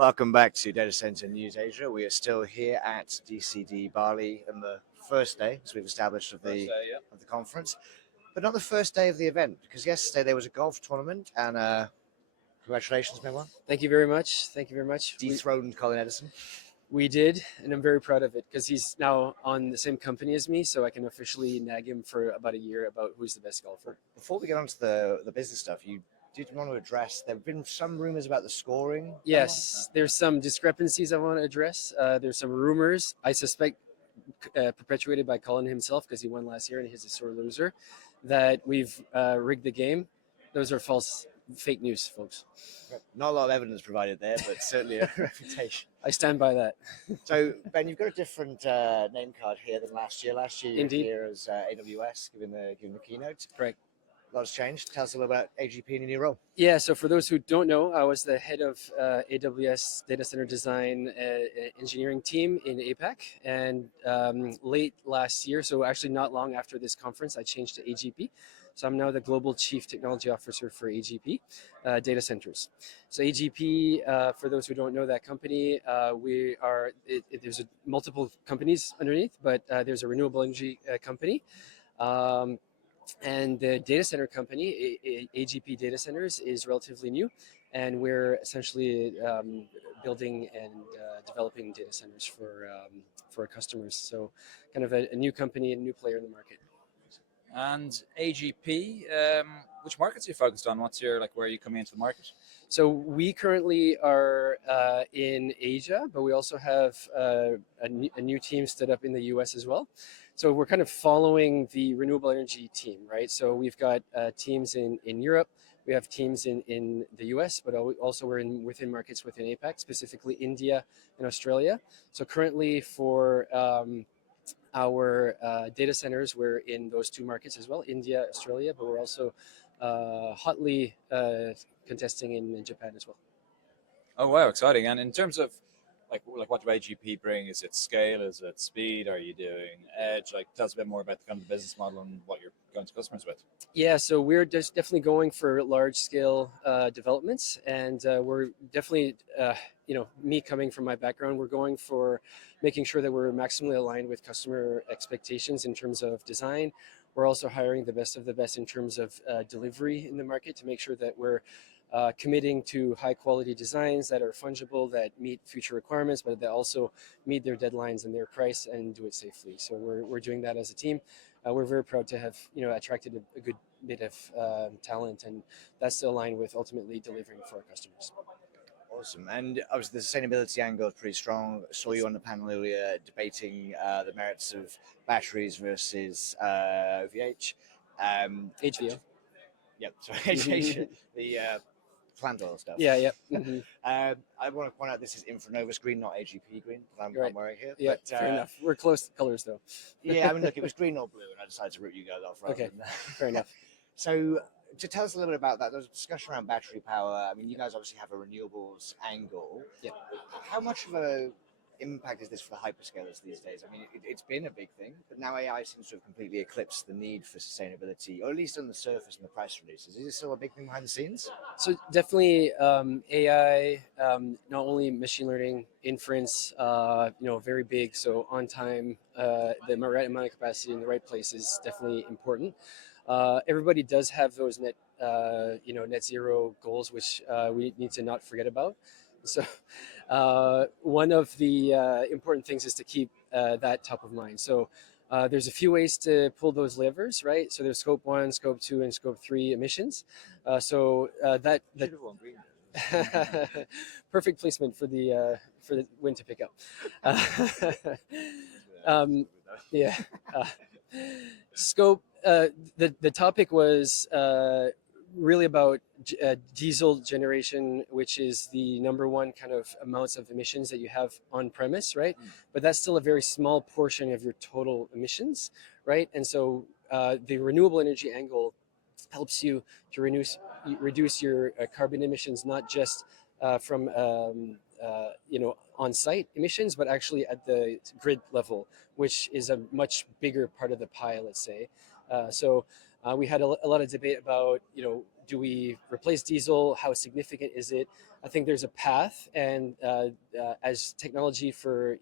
Welcome back to Data Center News Asia. We are still here at DCD Bali on the first day, as we've established, of the conference, but not the first day of the event, because yesterday there was a golf tournament, and congratulations, Benoit. Thank you very much. Thank you very much. Dethroned Colin Edison. We did, and I'm very proud of it because he's now on the same company as me, so I can officially nag him for about a year about who's the best golfer. Before we get on to the business stuff, you did want to address, there have been some rumors about the scoring. Yes, there's some discrepancies I want to address. There's some rumors, I suspect perpetuated by Colin himself because he won last year and he's a sore loser, that we've rigged the game. Those are false, fake news, folks. Not a lot of evidence provided there, but certainly a reputation. I stand by that. So, Ben, you've got a different name card here than last year. Last year you were here as AWS, giving the keynote. Correct. A lot has changed. Tell us a little about AGP and your new role. Yeah, so for those who don't know, I was the head of AWS data center design engineering team in APAC. And late last year, so actually not long after this conference, I changed to AGP. So I'm now the Global Chief Technology Officer for AGP Data Centers. So AGP, for those who don't know that company, there's multiple companies underneath, but there's a renewable energy company. And the data center company, AGP Data Centers, is relatively new, and we're essentially building and developing data centers for our customers. So kind of a new company, a new player in the market. And AGP, which markets are you focused on? What's your, where are you coming into the market? So we currently are in Asia, but we also have a new team stood up in the US as well. So we're kind of following the renewable energy team, right? So we've got teams in Europe, we have teams in the US, but also we're within markets within APAC, specifically India and Australia. So currently for our data centers, we're in those two markets as well, India, Australia, but we're also hotly contesting in Japan as well. Oh wow, exciting! And in terms of what do AGP bring? Is it scale? Is it speed? Are you doing edge? Tell us a bit more about the kind of business model and what you're going to customers with. Yeah, so we're just definitely going for large scale developments, and we're definitely, me coming from my background, we're going for making sure that we're maximally aligned with customer expectations in terms of design. We're also hiring the best of the best in terms of delivery in the market to make sure that we're committing to high quality designs that are fungible, that meet future requirements, but that also meet their deadlines and their price and do it safely. So we're doing that as a team. We're very proud to have attracted a good bit of talent, and that's aligned with ultimately delivering for our customers. Awesome. And obviously the sustainability angle is pretty strong. I saw you on the panel earlier debating the merits of batteries versus OVH. HVO. Yep, sorry, the plant oil stuff. Yeah, yeah. Mm-hmm. I want to point out this is Infranovus green, not AGP green, that I'm wearing here. Yeah, but, fair enough. We're close to colors, though. Yeah, I mean, look, it was green or blue, and I decided to root you guys off. Okay, fair enough. So, to tell us a little bit about that, there was a discussion around battery power. I mean, you guys obviously have a renewables angle. Yeah. How much of a impact is this for the hyperscalers these days? I mean, it's been a big thing, but now AI seems to have completely eclipsed the need for sustainability, or at least on the surface and the press releases. Is it still a big thing behind the scenes? So definitely AI, not only machine learning, inference, very big. So on time, the right amount of capacity in the right place is definitely important. Everybody does have those net zero goals, which we need to not forget about. So one of the important things is to keep that top of mind. So there's a few ways to pull those levers, right? So there's scope 1, scope 2, and scope 3 emissions. Perfect placement for the wind to pick up. Yeah. Scope. The topic was really about diesel generation, which is the number one kind of amounts of emissions that you have on premise, right? But that's still a very small portion of your total emissions, right? And so the renewable energy angle helps you to reduce your carbon emissions, not just from on-site emissions, but actually at the grid level, which is a much bigger part of the pie, let's say. So we had a lot of debate about, do we replace diesel? How significant is it? I think there's a path, and as technology for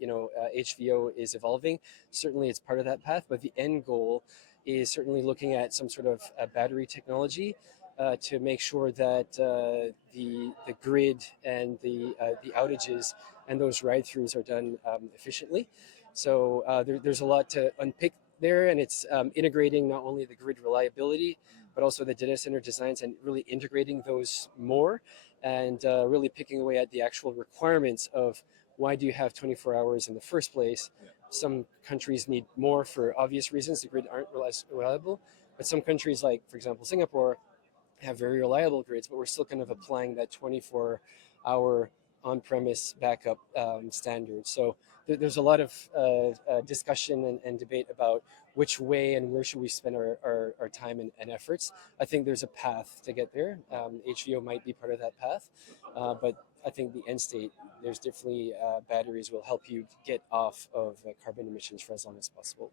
HVO is evolving, certainly it's part of that path. But the end goal is certainly looking at some sort of battery technology to make sure that the grid and the outages and those ride-throughs are done efficiently. So there's a lot to unpick there, and it's integrating not only the grid reliability, but also the data center designs, and really integrating those more, and really picking away at the actual requirements of why do you have 24 hours in the first place. Some countries need more for obvious reasons. The grid aren't reliable, but some countries, like for example Singapore, have very reliable grids, but we're still kind of applying that 24-hour on-premise backup standard. So there's a lot of discussion and debate about which way and where should we spend our time and efforts. I think there's a path to get there. HVO might be part of that path, but I think the end state, there's definitely batteries will help you get off of carbon emissions for as long as possible.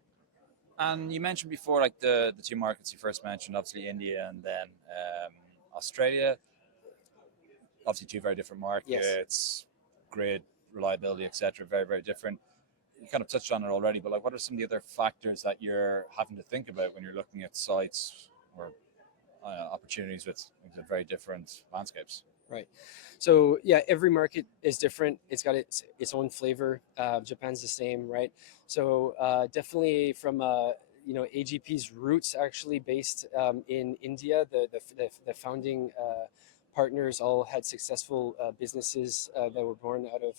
And you mentioned before, like the two markets you first mentioned, obviously India and then Australia. Obviously, two very different markets. Yes. Grid reliability, etc. Very, very different. You kind of touched on it already, but like, what are some of the other factors that you're having to think about when you're looking at sites or opportunities with very different landscapes? Right. So yeah, every market is different. It's got its own flavor. Japan's the same, right? So definitely from AGP's roots actually based in India. The founding partners all had successful businesses that were born out of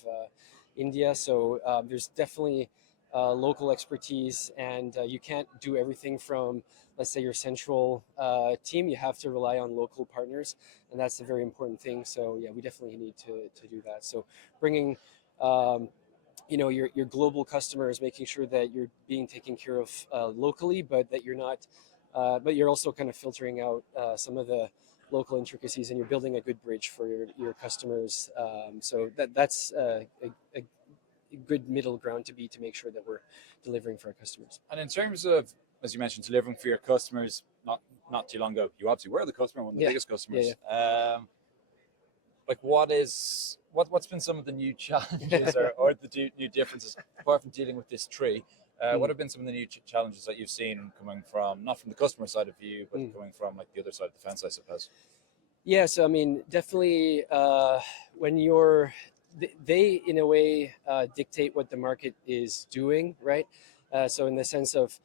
India. So there's definitely local expertise, and you can't do everything from, let's say, your central team. You have to rely on local partners, and that's a very important thing. So yeah, we definitely need to do that. So bringing your global customers, making sure that you're being taken care of locally, but that you're not, but you're also kind of filtering out some of the local intricacies, and you're building a good bridge for your customers. So that's a good middle ground to make sure that we're delivering for our customers. And in terms of, as you mentioned, delivering for your customers, not too long ago, you obviously were the customer, one of the biggest customers. Yeah. Like what's been some of the new challenges or the new differences, apart from dealing with this tree? What have been some of the new challenges that you've seen coming from, not from the customer side of you, but coming from like the other side of the fence, I suppose? Yeah, so I mean, definitely when they in a way dictate what the market is doing, right? So in the sense of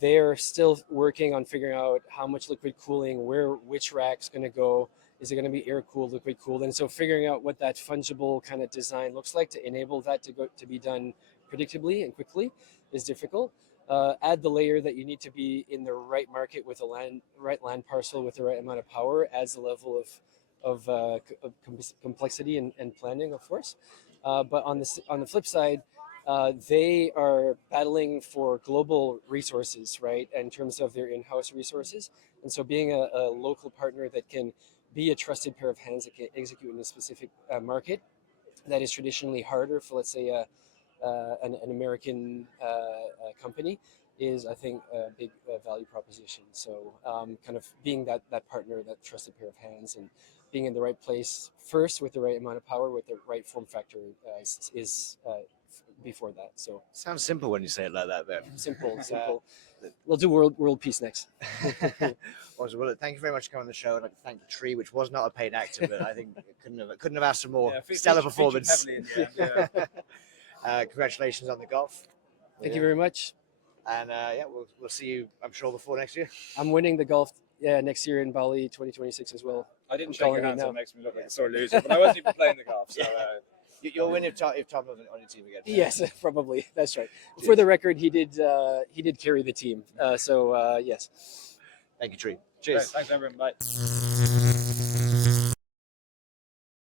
they're still working on figuring out how much liquid cooling, which rack's going to go. Is it going to be air cooled, liquid cooled? And so figuring out what that fungible kind of design looks like to enable that to be done predictably and quickly is difficult. Add the layer that you need to be in the right market with right land parcel with the right amount of power, adds a level of complexity and planning, of course. But on the flip side, they are battling for global resources, right, in terms of their in-house resources. And so being a local partner that can be a trusted pair of hands that can execute in a specific market that is traditionally harder for, let's say, an American company is, I think, a big value proposition. So kind of being that partner, that trusted pair of hands, and being in the right place first with the right amount of power, with the right form factor is before that. So sounds simple when you say it like that, Ben. Simple. We'll do world peace next. Awesome. Well, thank you very much for coming on the show. I'd like to thank the tree, which was not a paid actor, but I think it couldn't have asked for more stellar performance. Congratulations on the golf. Thank you very much. And we'll see you, I'm sure, before next year. I'm winning the golf next year in Bali 2026 as well. I didn't shake your hand, so it makes me look like a sore loser, but I wasn't even playing the golf. So you'll win if Tom is on your team again. Yes, probably. That's right. Cheers. For the record, he did carry the team. So yes. Thank you, Tree. Cheers. Great. Thanks, everyone. Bye.